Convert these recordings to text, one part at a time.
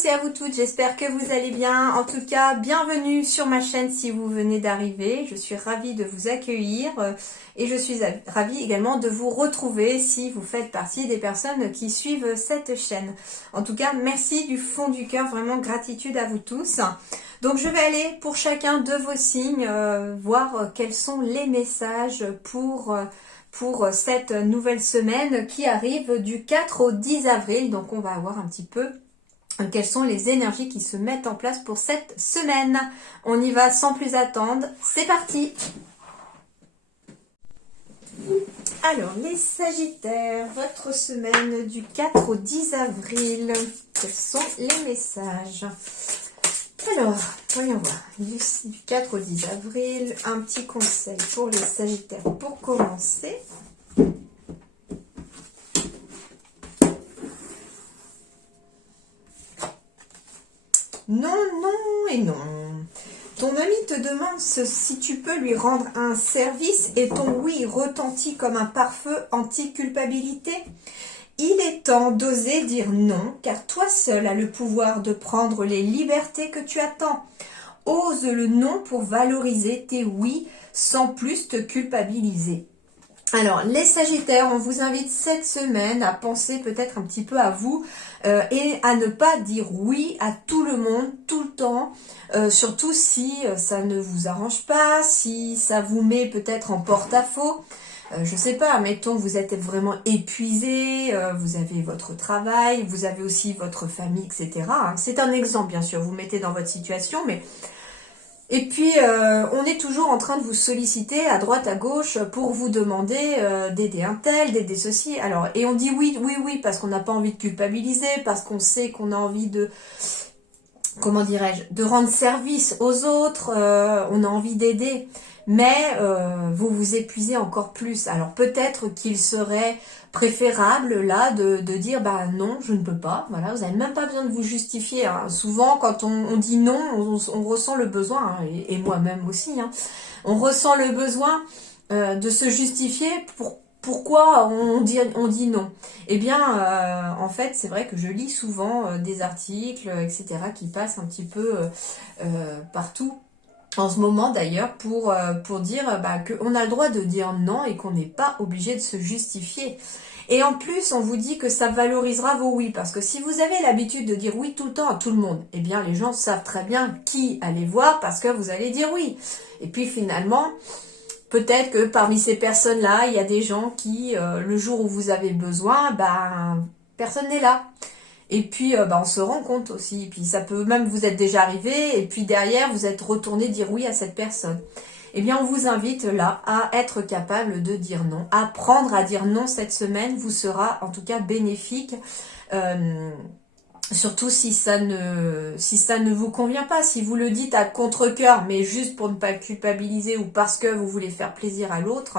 tous et à vous toutes, j'espère que vous allez bien. En tout cas, bienvenue sur ma chaîne si vous venez d'arriver. Je suis ravie de vous accueillir et je suis ravie également de vous retrouver si vous faites partie des personnes qui suivent cette chaîne. En tout cas, merci du fond du cœur, vraiment gratitude à vous tous. Donc je vais aller pour chacun de vos signes voir quels sont les messages pour cette nouvelle semaine qui arrive du 4 au 10 avril. Donc on va voir un petit peu quelles sont les énergies qui se mettent en place pour cette semaine. On y va sans plus attendre. C'est parti! Alors, les Sagittaires, votre semaine du 4 au 10 avril, quels sont les messages? Alors, voyons voir. Du 4 au 10 avril, un petit conseil pour les Sagittaires pour commencer. Non, non et non. Ton ami te demande si tu peux lui rendre un service et ton oui retentit comme un pare-feu anti-culpabilité. Il est temps d'oser dire non, car toi seul as le pouvoir de prendre les libertés que tu attends. Ose le non pour valoriser tes oui sans plus te culpabiliser. Alors, les Sagittaires, on vous invite cette semaine à penser peut-être un petit peu à vous et à ne pas dire oui à tout le monde, tout le temps, surtout si ça ne vous arrange pas, si ça vous met peut-être en porte-à-faux. Je sais pas, mettons, vous êtes vraiment épuisé, vous avez votre travail, vous avez aussi votre famille, etc. C'est un exemple, bien sûr, vous mettez dans votre situation, mais... Et puis, on est toujours en train de vous solliciter à droite, à gauche pour vous demander d'aider un tel, d'aider ceci. Alors, et on dit oui, oui, oui, parce qu'on n'a pas envie de culpabiliser, parce qu'on sait qu'on a envie de, comment dirais-je, de rendre service aux autres, on a envie d'aider. Mais vous vous épuisez encore plus. Alors, peut-être qu'il serait préférable là de dire bah non, je ne peux pas. Voilà, vous n'avez même pas besoin de vous justifier. Hein. Souvent, quand on dit non, on ressent le besoin, hein, et moi-même aussi, hein, on ressent le besoin de se justifier pourquoi on dit non. Eh bien, en fait, c'est vrai que je lis souvent des articles, etc., qui passent un petit peu partout. En ce moment d'ailleurs pour dire qu'on a le droit de dire non et qu'on n'est pas obligé de se justifier. Et en plus, on vous dit que ça valorisera vos oui. Parce que si vous avez l'habitude de dire oui tout le temps à tout le monde, eh bien les gens savent très bien qui aller voir parce que vous allez dire oui. Et puis finalement, peut-être que parmi ces personnes-là, il y a des gens qui, le jour où vous avez besoin, personne n'est là. Et puis, on se rend compte aussi. Et puis, ça peut même vous être déjà arrivé. Et puis, derrière, vous êtes retourné dire oui à cette personne. Eh bien, on vous invite là à être capable de dire non. Apprendre à dire non cette semaine vous sera en tout cas bénéfique. Surtout si ça ne vous convient pas. Si vous le dites à contre-cœur, mais juste pour ne pas culpabiliser ou parce que vous voulez faire plaisir à l'autre...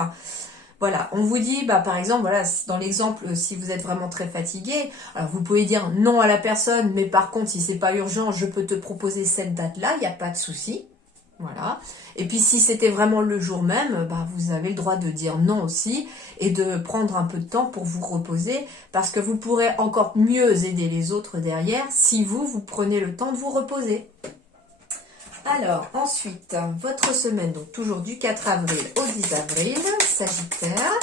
Voilà, on vous dit, par exemple, voilà, dans l'exemple, si vous êtes vraiment très fatigué, alors vous pouvez dire non à la personne, mais par contre, si c'est pas urgent, je peux te proposer cette date-là, il n'y a pas de souci. Voilà. Et puis, si c'était vraiment le jour même, vous avez le droit de dire non aussi et de prendre un peu de temps pour vous reposer parce que vous pourrez encore mieux aider les autres derrière si vous prenez le temps de vous reposer. Alors, ensuite, votre semaine, donc toujours du 4 avril au 10 avril, Sagittaire.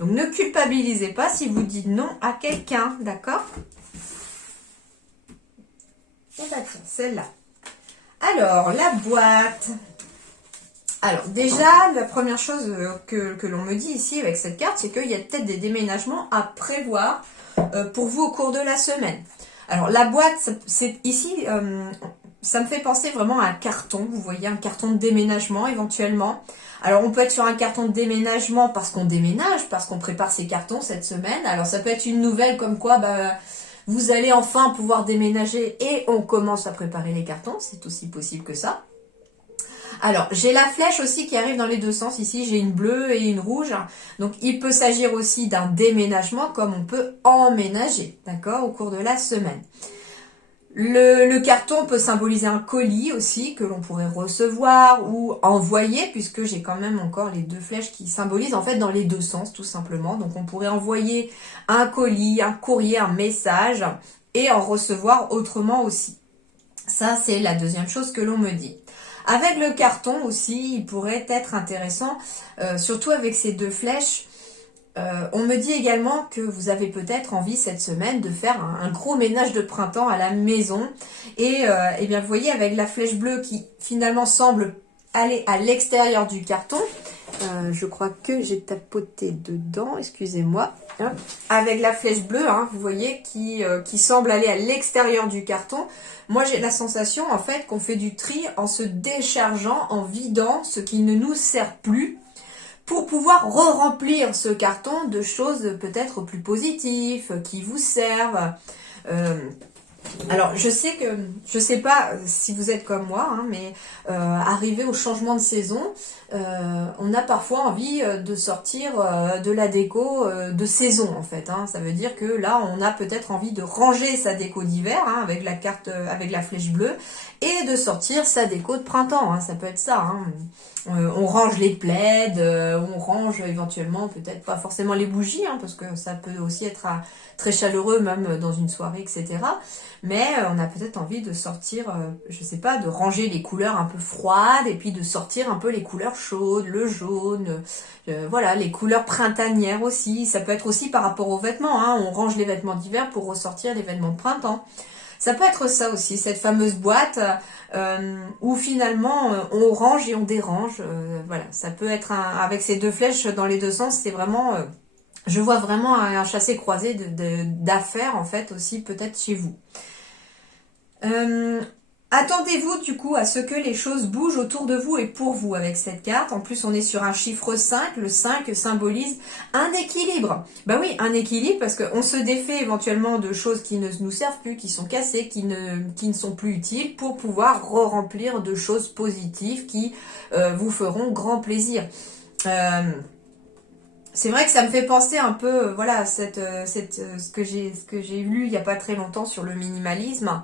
Donc, ne culpabilisez pas si vous dites non à quelqu'un, d'accord? On va tiens, celle-là. Alors, la boîte. Alors, déjà, la première chose que l'on me dit ici avec cette carte, c'est qu'il y a peut-être des déménagements à prévoir pour vous au cours de la semaine. Alors, la boîte, c'est ici, ça me fait penser vraiment à un carton. Vous voyez, un carton de déménagement éventuellement. Alors, on peut être sur un carton de déménagement parce qu'on déménage, parce qu'on prépare ses cartons cette semaine. Alors, ça peut être une nouvelle comme quoi vous allez enfin pouvoir déménager et on commence à préparer les cartons. C'est aussi possible que ça. Alors, j'ai la flèche aussi qui arrive dans les deux sens. Ici, j'ai une bleue et une rouge. Donc, il peut s'agir aussi d'un déménagement comme on peut emménager, d'accord, au cours de la semaine. Le carton peut symboliser un colis aussi que l'on pourrait recevoir ou envoyer, puisque j'ai quand même encore les 2 flèches qui symbolisent en fait dans les 2 sens tout simplement. Donc on pourrait envoyer un colis, un courrier, un message et en recevoir autrement aussi. Ça c'est la deuxième chose que l'on me dit. Avec le carton aussi, il pourrait être intéressant, surtout avec ces 2 flèches. On me dit également que vous avez peut-être envie cette semaine de faire un gros ménage de printemps à la maison. Et bien vous voyez avec la flèche bleue qui finalement semble aller à l'extérieur du carton. Je crois que j'ai tapoté dedans, excusez-moi. Avec la flèche bleue, hein, vous voyez, qui semble aller à l'extérieur du carton. Moi j'ai la sensation en fait qu'on fait du tri en se déchargeant, en vidant ce qui ne nous sert plus, pour pouvoir re-remplir ce carton de choses peut-être plus positives, qui vous servent. Alors, je sais pas si vous êtes comme moi, hein, mais arrivé au changement de saison, on a parfois envie de sortir de la déco de saison, en fait. Hein. Ça veut dire que là, on a peut-être envie de ranger sa déco d'hiver, hein, avec la carte, avec la flèche bleue, et de sortir sa déco de printemps. Hein. Ça peut être ça. Hein. On range les plaids, on range éventuellement, peut-être pas forcément les bougies, hein, parce que ça peut aussi être très chaleureux, même dans une soirée, etc. Mais on a peut-être envie de sortir, je sais pas, de ranger les couleurs un peu froides, et puis de sortir un peu les couleurs chaudes, le jaune, voilà, les couleurs printanières aussi. Ça peut être aussi par rapport aux vêtements, hein. On range les vêtements d'hiver pour ressortir les vêtements de printemps. Ça peut être ça aussi, cette fameuse boîte où finalement on range et on dérange. Voilà, ça peut être avec ces 2 flèches dans les 2 sens, c'est vraiment, je vois vraiment un chassé-croisé d'affaires en fait aussi peut-être chez vous. Attendez-vous du coup à ce que les choses bougent autour de vous et pour vous avec cette carte. En plus, on est sur un chiffre 5. Le 5 symbolise un équilibre. Bah oui, un équilibre parce qu'on se défait éventuellement de choses qui ne nous servent plus, qui sont cassées, qui ne sont plus utiles pour pouvoir re-remplir de choses positives qui vous feront grand plaisir. C'est vrai que ça me fait penser un peu, voilà, ce que j'ai lu il n'y a pas très longtemps sur le minimalisme.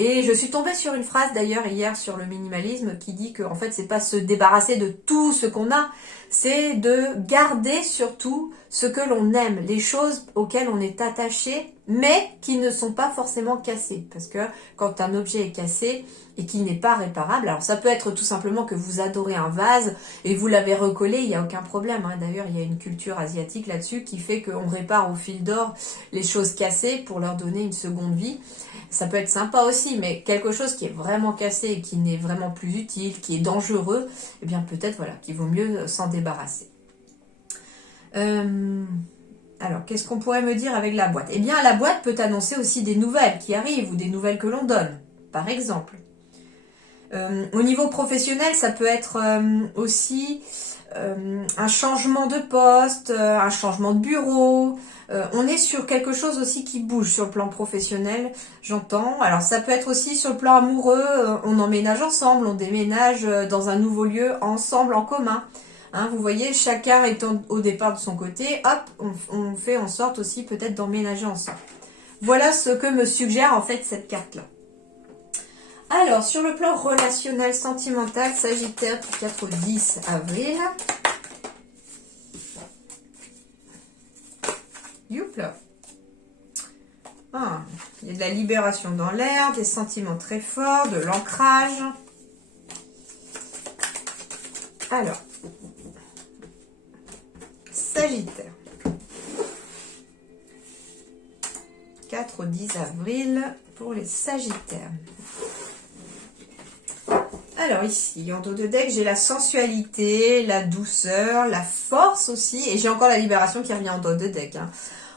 Et je suis tombée sur une phrase d'ailleurs hier sur le minimalisme qui dit que en fait c'est pas se débarrasser de tout ce qu'on a, c'est de garder surtout ce que l'on aime, les choses auxquelles on est attaché, mais qui ne sont pas forcément cassées. Parce que quand un objet est cassé et qu'il n'est pas réparable, alors ça peut être tout simplement que vous adorez un vase et vous l'avez recollé, il n'y a aucun problème. Hein. D'ailleurs, il y a une culture asiatique là-dessus qui fait qu'on répare au fil d'or les choses cassées pour leur donner une seconde vie. Ça peut être sympa aussi, mais quelque chose qui est vraiment cassé et qui n'est vraiment plus utile, qui est dangereux, eh bien peut-être voilà, qu'il vaut mieux s'en débarrasser. Alors, qu'est-ce qu'on pourrait me dire avec la boîte? Eh bien, la boîte peut annoncer aussi des nouvelles qui arrivent ou des nouvelles que l'on donne, par exemple. Au niveau professionnel, ça peut être aussi un changement de poste, un changement de bureau. On est sur quelque chose aussi qui bouge sur le plan professionnel, j'entends. Alors ça peut être aussi sur le plan amoureux, on emménage ensemble, on déménage dans un nouveau lieu ensemble, en commun. Hein, vous voyez, chacun étant au départ de son côté, hop, on fait en sorte aussi peut-être d'emménager ensemble. Voilà ce que me suggère en fait cette carte-là. Alors, sur le plan relationnel, sentimental, Sagittaire du 4 au 10 avril. Youpla. Ah, il y a de la libération dans l'air, des sentiments très forts, de l'ancrage. Alors, Sagittaire. 4 au 10 avril pour les Sagittaires. Alors ici, en dos de deck, j'ai la sensualité, la douceur, la force aussi. Et j'ai encore la libération qui revient en dos de deck. Hein.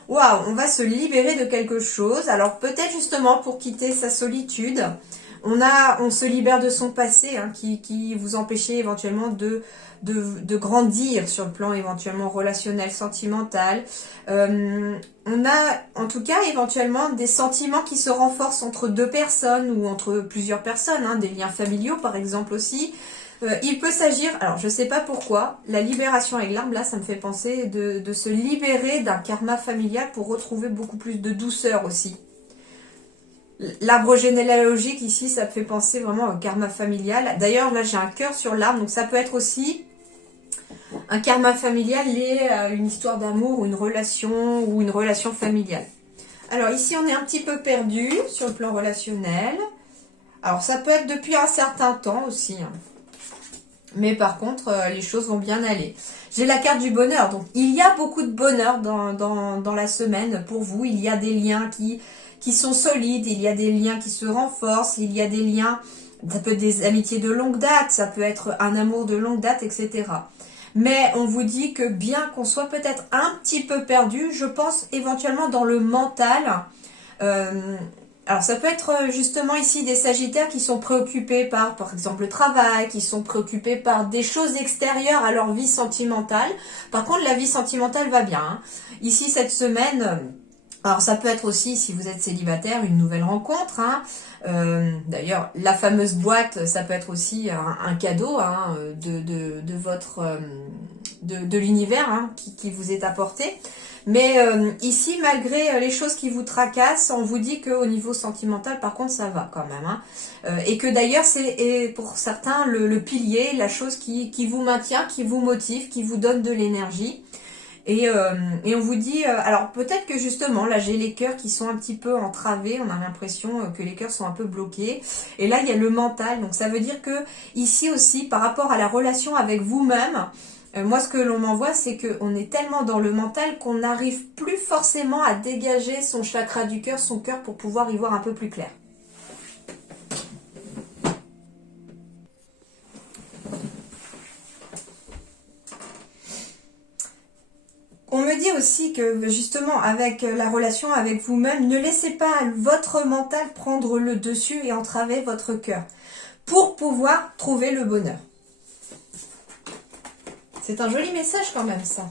Waouh, on va se libérer de quelque chose. Alors peut-être justement pour quitter sa solitude. On se libère de son passé hein, qui vous empêchait éventuellement de grandir sur le plan éventuellement relationnel, sentimental. On a en tout cas éventuellement des sentiments qui se renforcent entre 2 personnes ou entre plusieurs personnes, hein, des liens familiaux par exemple aussi. Il peut s'agir, alors je sais pas pourquoi, la libération avec l'arbre là ça me fait penser de se libérer d'un karma familial pour retrouver beaucoup plus de douceur aussi. L'arbre généalogique ici, ça me fait penser vraiment au karma familial. D'ailleurs, là, j'ai un cœur sur l'arbre, donc ça peut être aussi un karma familial lié à une histoire d'amour ou une relation familiale. Alors ici, on est un petit peu perdu sur le plan relationnel. Alors ça peut être depuis un certain temps aussi, hein. Mais par contre, les choses vont bien aller. J'ai la carte du bonheur, donc il y a beaucoup de bonheur dans la semaine pour vous. Il y a des liens qui sont solides, il y a des liens qui se renforcent, il y a des liens, ça peut être des amitiés de longue date, ça peut être un amour de longue date, etc. Mais on vous dit que bien qu'on soit peut-être un petit peu perdu, je pense éventuellement dans le mental. Alors ça peut être justement ici des sagittaires qui sont préoccupés par exemple le travail, qui sont préoccupés par des choses extérieures à leur vie sentimentale. Par contre la vie sentimentale va bien, hein. Ici cette semaine, alors ça peut être aussi si vous êtes célibataire une nouvelle rencontre, hein. D'ailleurs la fameuse boîte ça peut être aussi un cadeau, hein, de votre de l'univers, hein, qui vous est apporté. Mais ici, malgré les choses qui vous tracassent, on vous dit qu'au niveau sentimental, par contre, ça va quand même, hein. Et que d'ailleurs, c'est pour certains le pilier, la chose qui vous maintient, qui vous motive, qui vous donne de l'énergie. Et on vous dit, alors peut-être que justement, là j'ai les cœurs qui sont un petit peu entravés, on a l'impression que les cœurs sont un peu bloqués. Et là, il y a le mental, donc ça veut dire que ici aussi, par rapport à la relation avec vous-même, moi, ce que l'on m'envoie, c'est qu'on est tellement dans le mental qu'on n'arrive plus forcément à dégager son chakra du cœur, son cœur, pour pouvoir y voir un peu plus clair. On me dit aussi que justement, avec la relation avec vous-même, ne laissez pas votre mental prendre le dessus et entraver votre cœur pour pouvoir trouver le bonheur. C'est un joli message quand même, ça.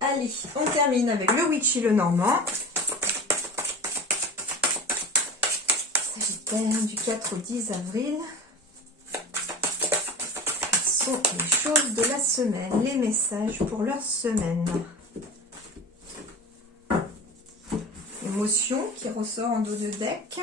Allez, on termine avec le Witchy le Normand. Sagittaire du 4 au 10 avril. Quelles sont les choses de la semaine, les messages pour leur semaine. Émotion qui ressort en dos de deck.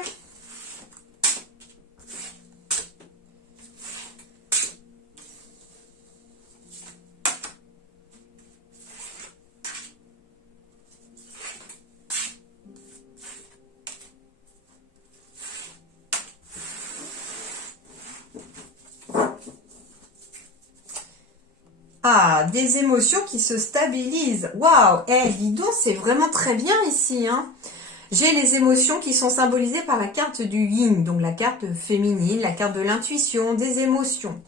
Ah, des émotions qui se stabilisent. Waouh, dis donc, c'est vraiment très bien ici, hein. J'ai les émotions qui sont symbolisées par la carte du yin, donc la carte féminine, la carte de l'intuition, des émotions.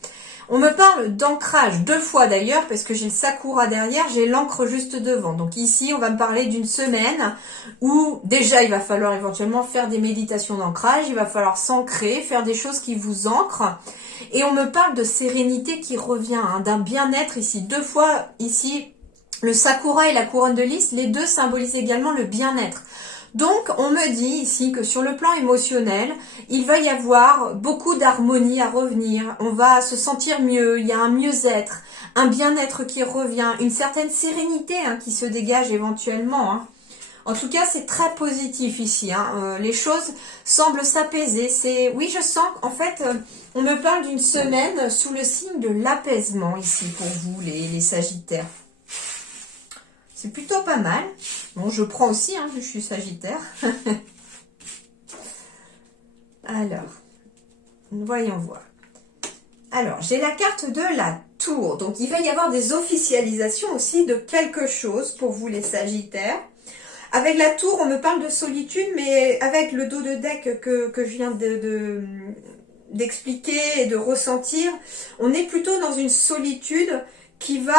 On me parle d'ancrage, 2 fois d'ailleurs, parce que j'ai le sakura derrière, j'ai l'encre juste devant. Donc ici, on va me parler d'une semaine où déjà, il va falloir éventuellement faire des méditations d'ancrage, il va falloir s'ancrer, faire des choses qui vous ancrent. Et on me parle de sérénité qui revient, hein, d'un bien-être ici. 2 fois ici, le sakura et la couronne de lys, les deux symbolisent également le bien-être. Donc, on me dit ici que sur le plan émotionnel, il va y avoir beaucoup d'harmonie à revenir. On va se sentir mieux, il y a un mieux-être, un bien-être qui revient, une certaine sérénité, hein, qui se dégage éventuellement, hein. En tout cas, c'est très positif ici, hein. Les choses semblent s'apaiser. Oui, je sens qu'en fait, on me parle d'une semaine sous le signe de l'apaisement ici pour vous, les Sagittaires. C'est plutôt pas mal. Bon, je prends aussi, hein, je suis Sagittaire. Alors, voyons voir. Alors, j'ai la carte de la tour. Donc, il va y avoir des officialisations aussi de quelque chose pour vous, les Sagittaires. Avec la tour, on me parle de solitude, mais avec le dos de deck que je viens d'expliquer et de ressentir, on est plutôt dans une solitude qui va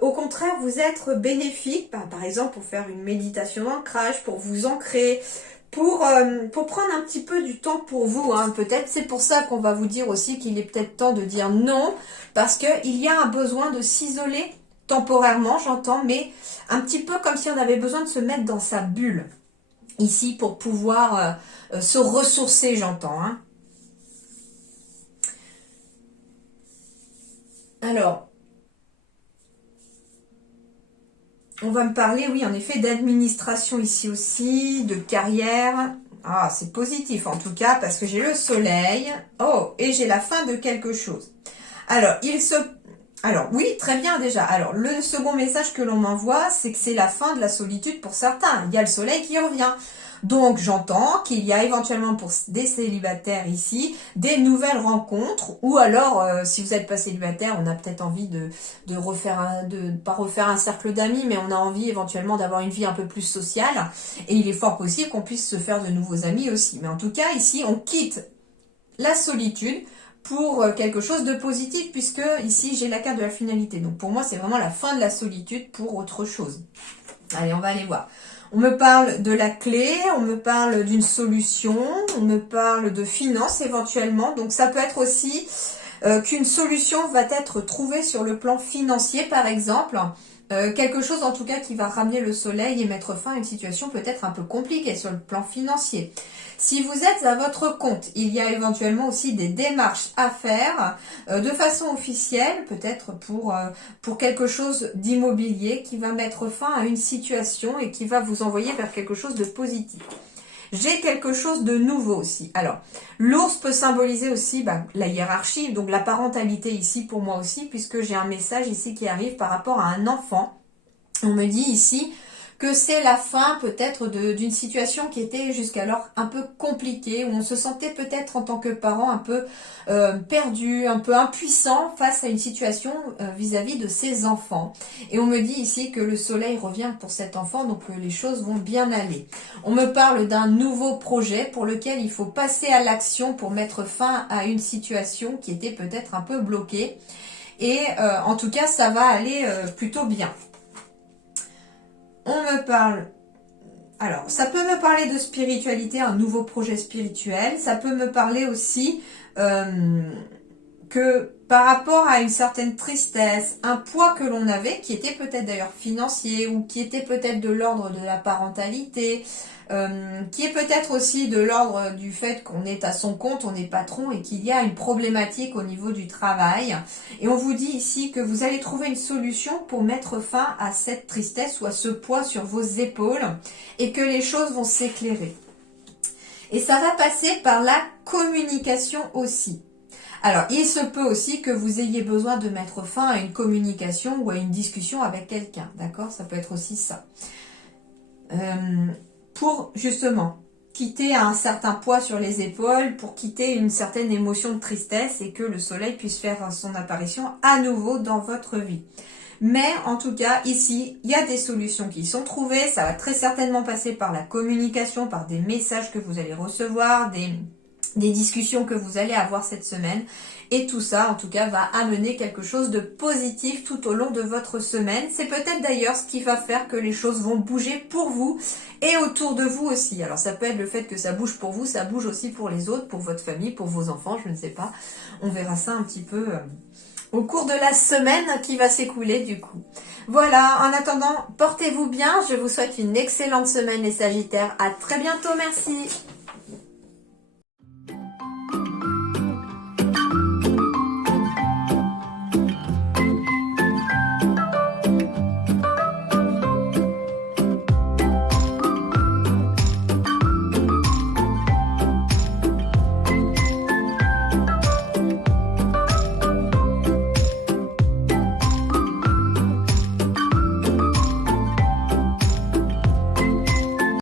au contraire vous être bénéfique, par exemple pour faire une méditation d'ancrage, pour vous ancrer, pour prendre un petit peu du temps pour vous, hein. Peut-être c'est pour ça qu'on va vous dire aussi qu'il est peut-être temps de dire non, parce qu'il y a un besoin de s'isoler temporairement, j'entends, mais un petit peu comme si on avait besoin de se mettre dans sa bulle, ici, pour pouvoir se ressourcer, j'entends, hein. Alors, on va me parler, oui, en effet, d'administration ici aussi, de carrière. Ah, c'est positif en tout cas, parce que j'ai le soleil. Oh, et j'ai la fin de quelque chose. Alors, Alors, oui, très bien déjà. Alors, le second message que l'on m'envoie, c'est que c'est la fin de la solitude pour certains. Il y a le soleil qui revient. Donc, j'entends qu'il y a éventuellement pour des célibataires ici, des nouvelles rencontres. Ou alors, si vous n'êtes pas célibataire, on a peut-être envie de pas refaire un cercle d'amis, mais on a envie éventuellement d'avoir une vie un peu plus sociale. Et il est fort possible qu'on puisse se faire de nouveaux amis aussi. Mais en tout cas, ici, on quitte la solitude pour quelque chose de positif, puisque ici j'ai la carte de la finalité. Donc pour moi c'est vraiment la fin de la solitude pour autre chose. Allez, on va aller voir. On me parle de la clé, on me parle d'une solution, on me parle de finances éventuellement. Donc ça peut être aussi qu'une solution va être trouvée sur le plan financier par exemple. Quelque chose en tout cas qui va ramener le soleil et mettre fin à une situation peut-être un peu compliquée sur le plan financier. Si vous êtes à votre compte, il y a éventuellement aussi des démarches à faire de façon officielle, peut-être pour quelque chose d'immobilier qui va mettre fin à une situation et qui va vous envoyer vers quelque chose de positif. J'ai quelque chose de nouveau aussi. Alors, l'ours peut symboliser aussi la hiérarchie, donc la parentalité ici pour moi aussi, puisque j'ai un message ici qui arrive par rapport à un enfant. On me dit ici que c'est la fin peut-être d'une situation qui était jusqu'alors un peu compliquée, où on se sentait peut-être en tant que parent un peu perdu, un peu impuissant face à une situation vis-à-vis de ses enfants. Et on me dit ici que le soleil revient pour cet enfant, donc les choses vont bien aller. On me parle d'un nouveau projet pour lequel il faut passer à l'action pour mettre fin à une situation qui était peut-être un peu bloquée. Et en tout cas, ça va aller plutôt bien. On me parle, alors ça peut me parler de spiritualité, un nouveau projet spirituel, ça peut me parler aussi que par rapport à une certaine tristesse, un poids que l'on avait, qui était peut-être d'ailleurs financier ou qui était peut-être de l'ordre de la parentalité, qui est peut-être aussi de l'ordre du fait qu'on est à son compte, on est patron et qu'il y a une problématique au niveau du travail. Et on vous dit ici que vous allez trouver une solution pour mettre fin à cette tristesse ou à ce poids sur vos épaules et que les choses vont s'éclairer. Et ça va passer par la communication aussi. Alors, il se peut aussi que vous ayez besoin de mettre fin à une communication ou à une discussion avec quelqu'un, d'accord? Ça peut être aussi ça. Pour, justement, quitter un certain poids sur les épaules, pour quitter une certaine émotion de tristesse et que le soleil puisse faire son apparition à nouveau dans votre vie. Mais, en tout cas, ici, il y a des solutions qui sont trouvées. Ça va très certainement passer par la communication, par des messages que vous allez recevoir, des discussions que vous allez avoir cette semaine. Et tout ça, en tout cas, va amener quelque chose de positif tout au long de votre semaine. C'est peut-être d'ailleurs ce qui va faire que les choses vont bouger pour vous et autour de vous aussi. Alors ça peut être le fait que ça bouge pour vous, ça bouge aussi pour les autres, pour votre famille, pour vos enfants, je ne sais pas. On verra ça un petit peu au cours de la semaine qui va s'écouler du coup. Voilà, en attendant, portez-vous bien. Je vous souhaite une excellente semaine les Sagittaires. À très bientôt, merci.